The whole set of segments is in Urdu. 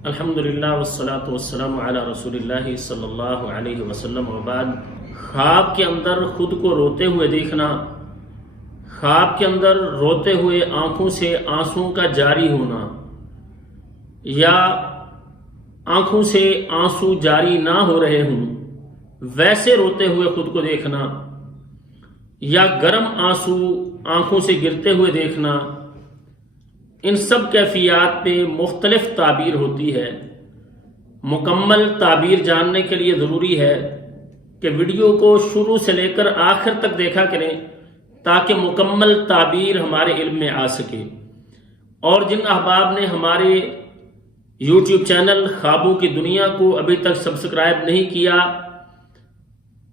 الحمدللہ والصلاة والسلام علی رسول اللہ صلی اللہ علیہ وسلم وبعد۔ خواب کے اندر خود کو روتے ہوئے دیکھنا، خواب کے اندر روتے ہوئے آنکھوں سے آنسوں کا جاری ہونا، یا آنکھوں سے آنسو جاری نہ ہو رہے ہوں ویسے روتے ہوئے خود کو دیکھنا، یا گرم آنسو آنکھوں سے گرتے ہوئے دیکھنا، ان سب کیفیات میں مختلف تعبیر ہوتی ہے۔ مکمل تعبیر جاننے کے لیے ضروری ہے کہ ویڈیو کو شروع سے لے کر آخر تک دیکھا کریں تاکہ مکمل تعبیر ہمارے علم میں آ سکے۔ اور جن احباب نے ہمارے یوٹیوب چینل خوابوں کی دنیا کو ابھی تک سبسکرائب نہیں کیا،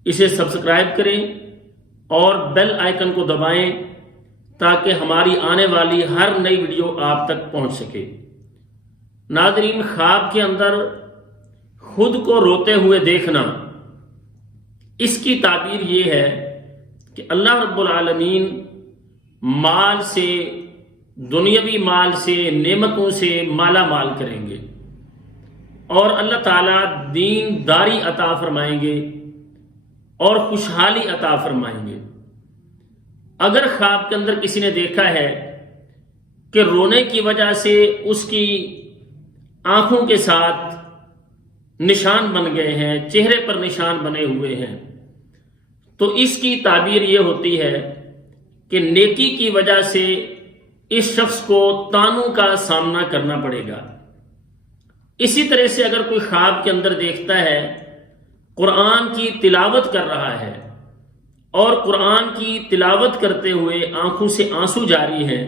اسے سبسکرائب کریں اور بیل آئیکن کو دبائیں تاکہ ہماری آنے والی ہر نئی ویڈیو آپ تک پہنچ سکے۔ ناظرین، خواب کے اندر خود کو روتے ہوئے دیکھنا، اس کی تعبیر یہ ہے کہ اللہ رب العالمین مال سے، دنیاوی مال سے، نعمتوں سے مالا مال کریں گے، اور اللہ تعالیٰ دین داری عطا فرمائیں گے اور خوشحالی عطا فرمائیں گے۔ اگر خواب کے اندر کسی نے دیکھا ہے کہ رونے کی وجہ سے اس کی آنکھوں کے ساتھ نشان بن گئے ہیں، چہرے پر نشان بنے ہوئے ہیں، تو اس کی تعبیر یہ ہوتی ہے کہ نیکی کی وجہ سے اس شخص کو طعنوں کا سامنا کرنا پڑے گا۔ اسی طرح سے اگر کوئی خواب کے اندر دیکھتا ہے قرآن کی تلاوت کر رہا ہے اور قرآن کی تلاوت کرتے ہوئے آنکھوں سے آنسو جاری ہیں،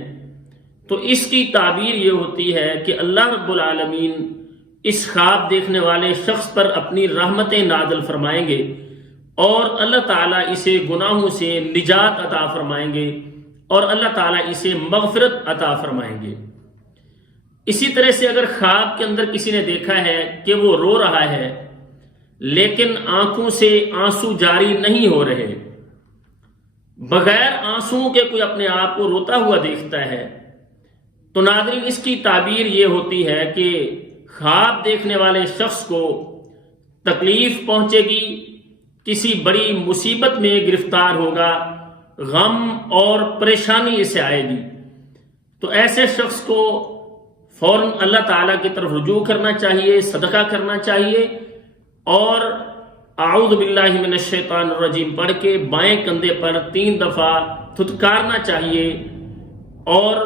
تو اس کی تعبیر یہ ہوتی ہے کہ اللہ رب العالمین اس خواب دیکھنے والے شخص پر اپنی رحمتیں نازل فرمائیں گے اور اللہ تعالیٰ اسے گناہوں سے نجات عطا فرمائیں گے اور اللہ تعالیٰ اسے مغفرت عطا فرمائیں گے۔ اسی طرح سے اگر خواب کے اندر کسی نے دیکھا ہے کہ وہ رو رہا ہے لیکن آنکھوں سے آنسو جاری نہیں ہو رہے، بغیر آنسوؤں کے کوئی اپنے آپ کو روتا ہوا دیکھتا ہے، تو ناظرین اس کی تعبیر یہ ہوتی ہے کہ خواب دیکھنے والے شخص کو تکلیف پہنچے گی، کسی بڑی مصیبت میں گرفتار ہوگا، غم اور پریشانی اسے آئے گی، تو ایسے شخص کو فوراً اللہ تعالیٰ کی طرف رجوع کرنا چاہیے، صدقہ کرنا چاہیے، اور اعوذ باللہ من الشیطان الرجیم پڑھ کے بائیں کندھے پر 3 دفعہ تھتکارنا چاہیے اور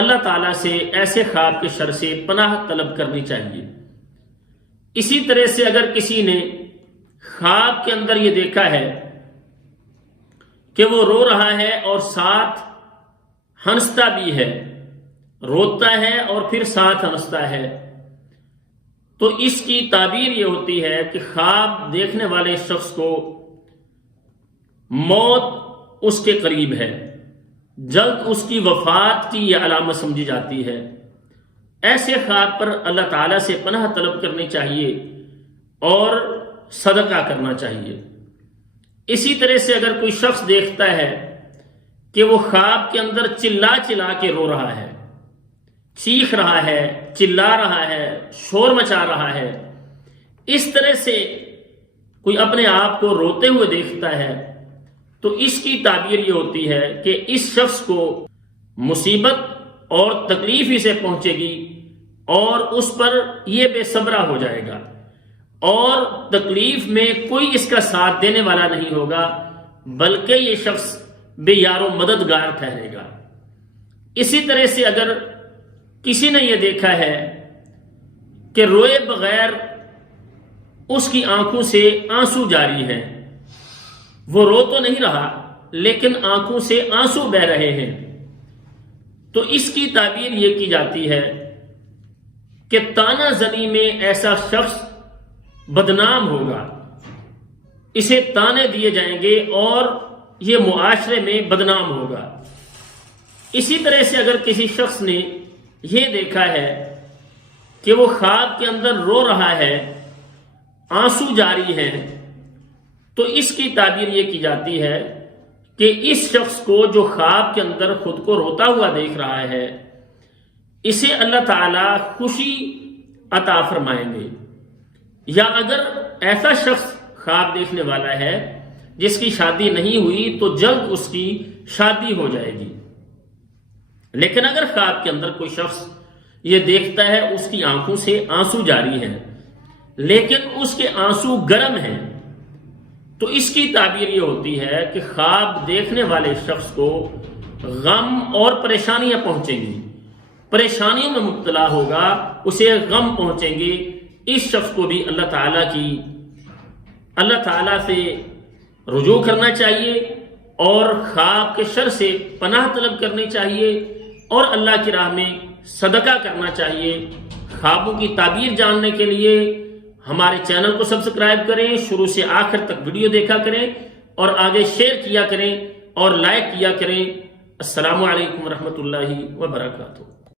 اللہ تعالیٰ سے ایسے خواب کے شر سے پناہ طلب کرنی چاہیے۔ اسی طرح سے اگر کسی نے خواب کے اندر یہ دیکھا ہے کہ وہ رو رہا ہے اور ساتھ ہنستا بھی ہے، روتا ہے اور پھر ساتھ ہنستا ہے، تو اس کی تعبیر یہ ہوتی ہے کہ خواب دیکھنے والے شخص کو موت اس کے قریب ہے، جلد اس کی وفات کی یہ علامت سمجھی جاتی ہے۔ ایسے خواب پر اللہ تعالیٰ سے پناہ طلب کرنی چاہیے اور صدقہ کرنا چاہیے۔ اسی طرح سے اگر کوئی شخص دیکھتا ہے کہ وہ خواب کے اندر چلا چلا کے رو رہا ہے، چیخ رہا ہے، چلا رہا ہے، شور مچا رہا ہے، اس طرح سے کوئی اپنے آپ کو روتے ہوئے دیکھتا ہے، تو اس کی تعبیر یہ ہوتی ہے کہ اس شخص کو مصیبت اور تکلیف ہی سے پہنچے گی اور اس پر یہ بے صبرا ہو جائے گا اور تکلیف میں کوئی اس کا ساتھ دینے والا نہیں ہوگا، بلکہ یہ شخص بے یار و مددگار ٹھہرے گا۔ اسی طرح سے اگر کسی نے یہ دیکھا ہے کہ روئے بغیر اس کی آنکھوں سے آنسو جاری ہیں، وہ رو تو نہیں رہا لیکن آنکھوں سے آنسو بہہ رہے ہیں، تو اس کی تعبیر یہ کی جاتی ہے کہ طعنہ زنی میں ایسا شخص بدنام ہوگا، اسے طعنے دیے جائیں گے اور یہ معاشرے میں بدنام ہوگا۔ اسی طرح سے اگر کسی شخص نے یہ دیکھا ہے کہ وہ خواب کے اندر رو رہا ہے، آنسو جاری ہیں، تو اس کی تعبیر یہ کی جاتی ہے کہ اس شخص کو جو خواب کے اندر خود کو روتا ہوا دیکھ رہا ہے، اسے اللہ تعالیٰ خوشی عطا فرمائیں گے۔ یا اگر ایسا شخص خواب دیکھنے والا ہے جس کی شادی نہیں ہوئی تو جلد اس کی شادی ہو جائے گی۔ لیکن اگر خواب کے اندر کوئی شخص یہ دیکھتا ہے اس کی آنکھوں سے آنسو جاری ہیں لیکن اس کے آنسو گرم ہیں، تو اس کی تعبیر یہ ہوتی ہے کہ خواب دیکھنے والے شخص کو غم اور پریشانیاں پہنچیں گی، پریشانیوں میں مبتلا ہوگا، اسے غم پہنچیں گے۔ اس شخص کو بھی اللہ تعالیٰ سے رجوع کرنا چاہیے اور خواب کے شر سے پناہ طلب کرنی چاہیے اور اللہ کی راہ میں صدقہ کرنا چاہیے۔ خوابوں کی تعبیر جاننے کے لیے ہمارے چینل کو سبسکرائب کریں، شروع سے آخر تک ویڈیو دیکھا کریں اور آگے شیئر کیا کریں اور لائک کیا کریں۔ السلام علیکم ورحمۃ اللہ وبرکاتہ۔